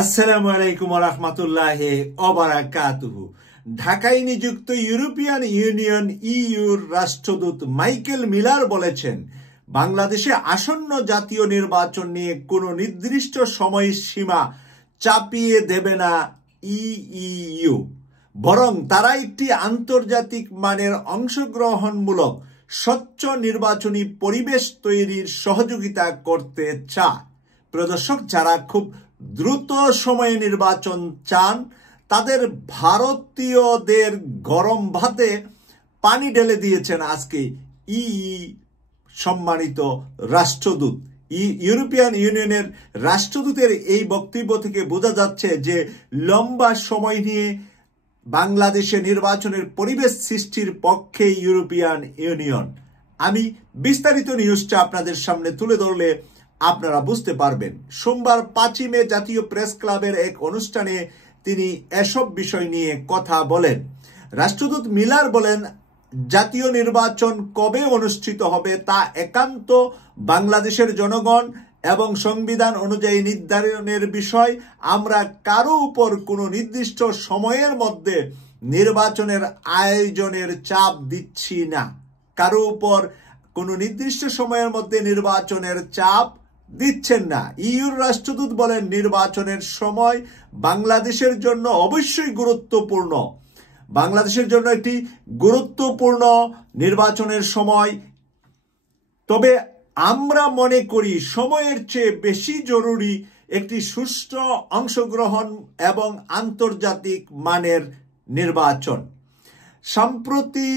আসসালামু আলাইকুম ওয়া রাহমাতুল্লাহি ওয়া বারাকাতুহু। ঢাকায় নিযুক্ত ইউরোপিয়ান ইউনিয়ন ইইউর রাষ্ট্রদূত মাইকেল মিলার বলেছেন, বাংলাদেশে আসন্ন জাতীয় নির্বাচন নিয়ে কোনো নির্দিষ্ট সময়সীমা চাপিয়ে দেবে না ইইউ, বরং তারা একটি আন্তর্জাতিক মানের অংশগ্রহণমূলক স্বচ্ছ নির্বাচনী পরিবেশ তৈরির সহযোগিতা করতে চায়। প্রদর্শক, যারা খুব দ্রুত সময়ে নির্বাচন চান তাদের ভারতীয়দের গরম ভাতে পানি ঢেলে দিয়েছেন আজকে সম্মানিত রাষ্ট্রদূত। ইউরোপিয়ান ইউনিয়নের রাষ্ট্রদূতের এই বক্তব্য থেকে বোঝা যাচ্ছে যে লম্বা সময় নিয়ে বাংলাদেশে নির্বাচনের পরিবেশ সৃষ্টির পক্ষে ইউরোপিয়ান ইউনিয়ন। আমি বিস্তারিত নিউজটা আপনাদের সামনে তুলে ধরলে আপনারা বুঝতে পারবেন। সোমবার 5 মে জাতীয় প্রেস ক্লাবের এক অনুষ্ঠানে তিনি এসব বিষয় নিয়ে কথা বলেন। রাষ্ট্রদূত মিলার বলেন, জাতীয় নির্বাচন কবে অনুষ্ঠিত হবে তা একান্ত বাংলাদেশের জনগণ এবং সংবিধান অনুযায়ী নির্ধারণের বিষয়। আমরা কারো উপর কোনো নির্দিষ্ট সময়ের মধ্যে নির্বাচনের আয়োজনের চাপ দিচ্ছি না। কারো উপর কোনো নির্দিষ্ট সময়ের মধ্যে নির্বাচনের চাপ দিচ্ছেন না। ইইউর রাষ্ট্রদূত বলেন, নির্বাচনের সময় বাংলাদেশের জন্য অবশ্যই গুরুত্বপূর্ণ। বাংলাদেশের জন্য একটি গুরুত্বপূর্ণ নির্বাচনের সময়, তবে আমরা মনে করি সময়ের চেয়ে বেশি জরুরি একটি সুষ্ঠু অংশগ্রহণ এবং আন্তর্জাতিক মানের নির্বাচন। সম্প্রতি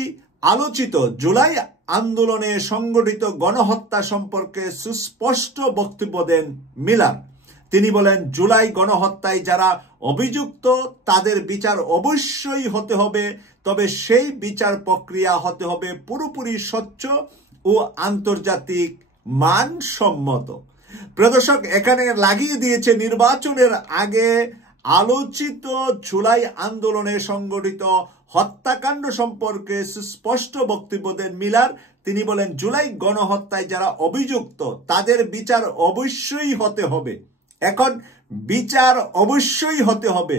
আলোচিত জুলাই আন্দোলনে সংগঠিত গণহত্যা সম্পর্কে সুস্পষ্ট বক্তব্য দেন মিলার। তিনি বলেন, জুলাই গণহত্যায় যারা অভিযুক্ত তাদের বিচার অবশ্যই হতে হবে, তবে সেই বিচার প্রক্রিয়া হতে হবে পুরোপুরি স্বচ্ছ ও আন্তর্জাতিক মানসম্মত। প্রদর্শক, এখানে লাগিয়ে দিয়েছে নির্বাচনের আগে আলোচিত জুলাই আন্দোলনে সংগঠিত হত্যাকাণ্ড সম্পর্কে সুস্পষ্ট বক্তব্য দেন মিলার। তিনি বলেন, জুলাই গণহত্যায় যারা অভিযুক্ত তাদের বিচার অবশ্যই হতে হবে। এখন বিচার অবশ্যই হতে হবে।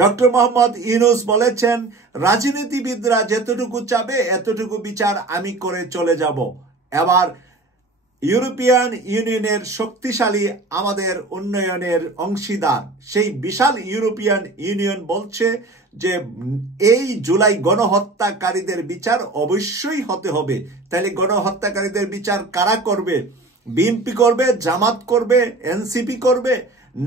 ডক্টর মোহাম্মদ ইউনূস বলেছেন, রাজনীতিবিদরা যতটুকু চাবে এতটুকু বিচার আমি করে চলে যাব। এবার ইউরোপিয়ান ইউনিয়নের শক্তিশালী আমাদের উন্নয়নের অংশীদার সেই বিশাল ইউরোপিয়ান ইউনিয়ন বলছে যে এই জুলাই গণহত্যাকারীদের বিচার অবশ্যই হতে হবে। তাহলে গণহত্যাকারীদের বিচার কারা করবে? বিএনপি করবে, জামাত করবে, এনসিপি করবে,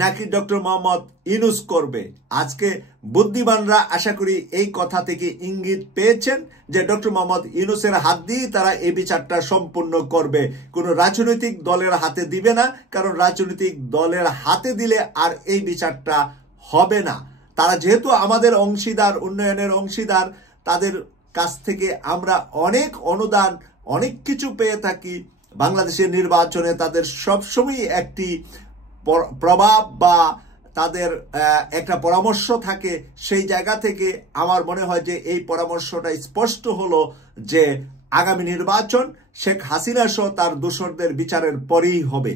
নাকি ডক্টর মোহাম্মদ ইউনূস করবে? আজকে বুদ্ধিমানরা আশা করি এই কথা থেকে ইঙ্গিত পেয়েছেন যে ডক্টর মোহাম্মদ ইউনূসের হাত দিয়ে তারা এই বিচারটা সম্পূর্ণ করবে। কোনো রাজনৈতিক দলের হাতে দিবে না, কারণ রাজনৈতিক দলের হাতে দিলে আর এই বিচারটা হবে না। তারা যেহেতু আমাদের অংশীদার, উন্নয়নের অংশীদার, তাদের কাছ থেকে আমরা অনেক অনুদান, অনেক কিছু পেয়ে থাকি। বাংলাদেশের নির্বাচনে তাদের সবসময় একটি প্রভাব বা তাদের একটা পরামর্শ থাকে। সেই জায়গা থেকে আমার মনে হয় যে এই পরামর্শটা স্পষ্ট হলো যে আগামী নির্বাচন শেখ হাসিনা সহ তার দোসরদের বিচারের পরেই হবে।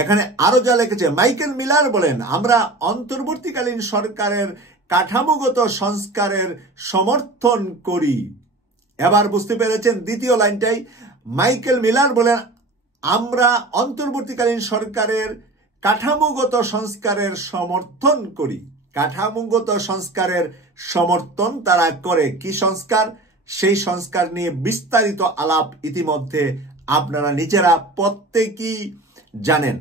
এখানে আরো যা লিখেছে, মাইকেল মিলার বলেন, আমরা অন্তর্বর্তীকালীন সরকারের কাঠামোগত সংস্কারের সমর্থন করি। এবার বুঝতে পেরেছেন দ্বিতীয় লাইনটাই। মাইকেল মিলার বলেন, আমরা অন্তর্বর্তীকালীন সরকারের কাঠামোগত সংস্কারের সমর্থন করি। কাঠামোগত সংস্কারের সমর্থন তারা করে। কি সংস্কার? সেই সংস্কার নিয়ে বিস্তারিত আলাপ ইতিমধ্যে আপনারা নিজেরা প্রত্যেকেই জানেন।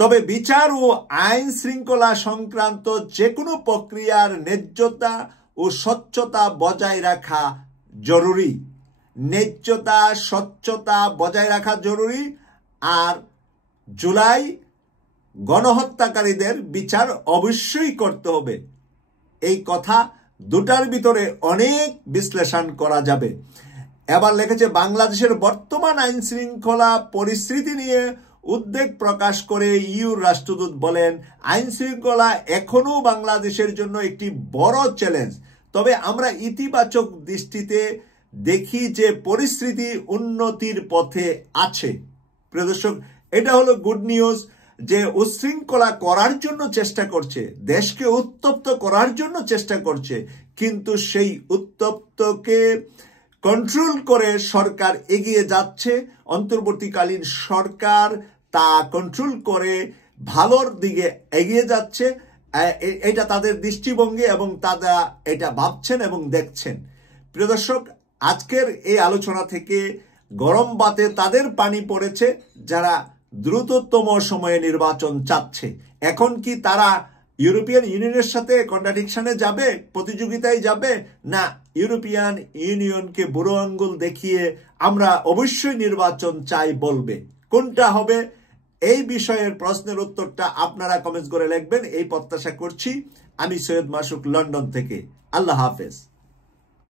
তবে বিচার ও আইন শৃঙ্খলা সংক্রান্ত যে কোনো প্রক্রিয়ার ন্যায্যতা ও স্বচ্ছতা বজায় রাখা জরুরি। ন্যায্যতা, স্বচ্ছতা বজায় রাখা জরুরি। আর জুলাই গণহত্যাকারীদের বিচার অবশ্যই করতে হবে। এই কথা দুটার ভিতরে অনেক বিশ্লেষণ করা যাবে। এবার লিখেছে, বাংলাদেশের বর্তমান আইন শৃঙ্খলা পরিস্থিতি নিয়ে উদ্বেগ প্রকাশ করে ইইউর রাষ্ট্রদূত বলেন, আইন শৃঙ্খলা এখনো বাংলাদেশের জন্য একটি বড় চ্যালেঞ্জ, তবে আমরা ইতিবাচক দৃষ্টিতে দেখি যে পরিস্থিতি উন্নতির পথে আছে। প্রিয় দর্শক, এটা হলো গুড নিউজ যে উচ্ছৃঙ্খলা করার জন্য চেষ্টা করছে, দেশকে উত্তপ্ত করার জন্য চেষ্টা করছে, কিন্তু সেই উত্তপ্তকে কন্ট্রোল করে সরকার এগিয়ে যাচ্ছে। অন্তর্বর্তীকালীন সরকার তা কন্ট্রোল করে ভালোর দিকে এগিয়ে যাচ্ছে। এটা তাদের দৃষ্টিভঙ্গি এবং তারা এটা ভাবছেন এবং দেখছেন। প্রিয় দর্শক, আজকের এই আলোচনা থেকে গরম ভাতে তাদের পানি পড়েছে যারা দ্রুততম সময়ে নির্বাচন চাচ্ছে। এখন কি তারা ইউরোপিয়ান ইউনিয়নের সাথে কন্ট্রাডিকশনে যাবে, প্রতিযোগিতায় যাবে, না ইউরোপিয়ান ইউনিয়নকে বুড়ো আঙ্গুল দেখিয়ে আমরা অবশ্যই নির্বাচন চাই বলবে? কোনটা হবে? এই বিষয়ের প্রশ্নের উত্তরটা আপনারা কমেন্টস করে লিখবেন, এই প্রত্যাশা করছি। আমি সৈয়দ মাসুক, লন্ডন থেকে। আল্লাহ হাফেজ।